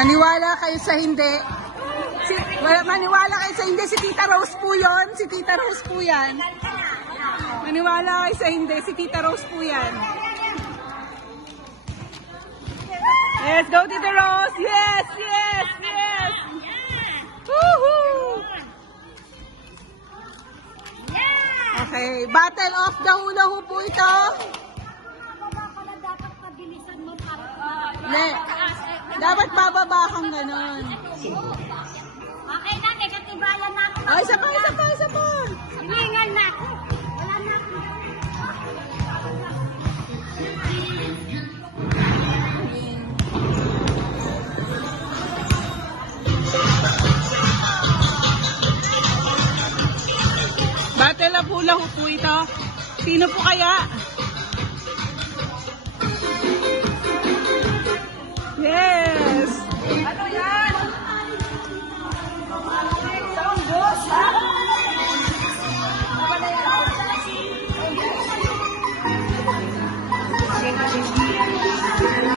Maniwala kayo sa hindi. Maniwala kayo sa hindi. Si Tita Rose po yun. Si Tita Rose po yan. Maniwala kayo sa hindi. Si Tita Rose po yan. Yes, go Tita Rose. Yes, yes, yes. Woohoo! Okay, battle of the hula hoop po ito. Ne, dapat bababa kang ganon. Okay na, katibayan na ako. Ay, isa pa, isa pa, isa pa. Hiningal na ako. Wala na ako. Battle of hula hoop po ito. Sino po kaya? Yes!